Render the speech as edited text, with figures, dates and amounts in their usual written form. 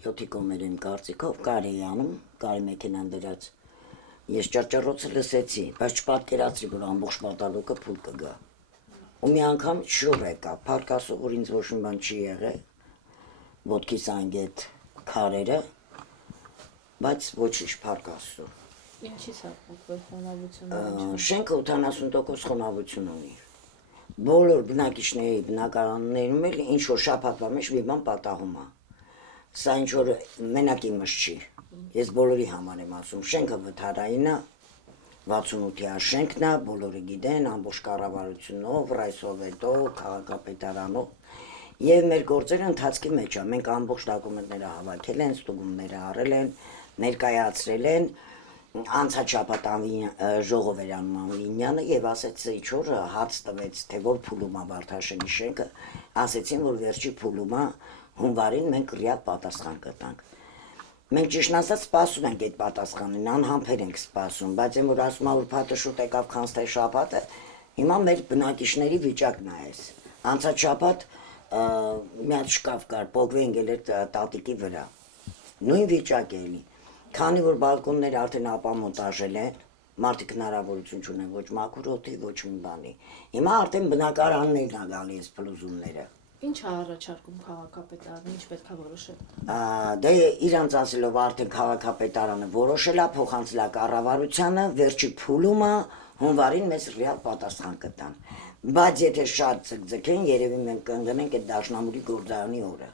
7-ի կոմերին կարծիքով կարի անում, կարի մեքենան դրած։ Ես ճարճառոցը լսեցի, բայց չպատկերացրի, որ ամբողջ պատալուկը փուլ կգա։ Ու մի անգամ շուռ եկա, փառք Աստծո, որ ինձ ոչ մի բան չի եղել, ոտքիս անգետ քարերը, բայց ոչինչ, փառք Աստծո։ Ինչի՞ց է փոխվել խոնավությունը։ Շենքը 80% խոնավություն ունի։ Բոլոր բնակիչների բնակարաններում էլ ինչ որ շաբաթվա մեջ մի բան պատահում է։ Սա ինչ որ մենակ իմս չի։ Ես բոլորի համար եմ ասում, շենքը վթարային է, 68-ի շենքն է, բոլորը գիտեն, ամբողջ կառավարությունով, ռայսովետով, քաղաքապետարանով, եւ մեր գործերը ընթացքի մեջ է։ Մենք ամբողջ դոկումենտները հավաքել են, ստուգումները արել են, ներկայացրել են, անցաչափած ժողով էր անում Անվինյանը եւ ասեց ինչ որ հաց տվեց, թե որ փուլում է Վարդաշենի շենքը, ասեցին, որ վերջի փուլում է հունվարին մենք ռեալ պատասխան կտանք։ Մենք ճիշտ ասած սպասում ենք այդ պատասխանին, անհամբեր ենք սպասում, բայց այն որ ասում է որ փաթը շուտ եկավ քանստե շաբաթը, հիմա մեր բնակիչների վիճակն է այս։ Անցաչափած մի հատ շկաֆ կար, փոքր ընկել էր տատիկի վրա։ Նույն վիճակ է էլի։ Քանի որ բալկոնները արդեն ապամոնտաժել են, մարդիկ հնարավորություն չունեն ոչ մաքուր օդի, ոչ մի բանի։ Հիմա արդեն բնակարաններն է գալիս փլուզումները։ Ինչ է առաջարկում քաղաքապետարանը, ինչ պետք է որոշել։ Դե իրանց ասելով արդեն քաղաքապետարանը որոշել է, փոխանցել է կառավարությանը, վերջի փուլումը հունվարին մեզ ռեալ պատասխան կտան։ Բայց եթե շատ ձգձգեն, երևի մենք կընկնենք այդ դաշնամուրի գործարանի օրը։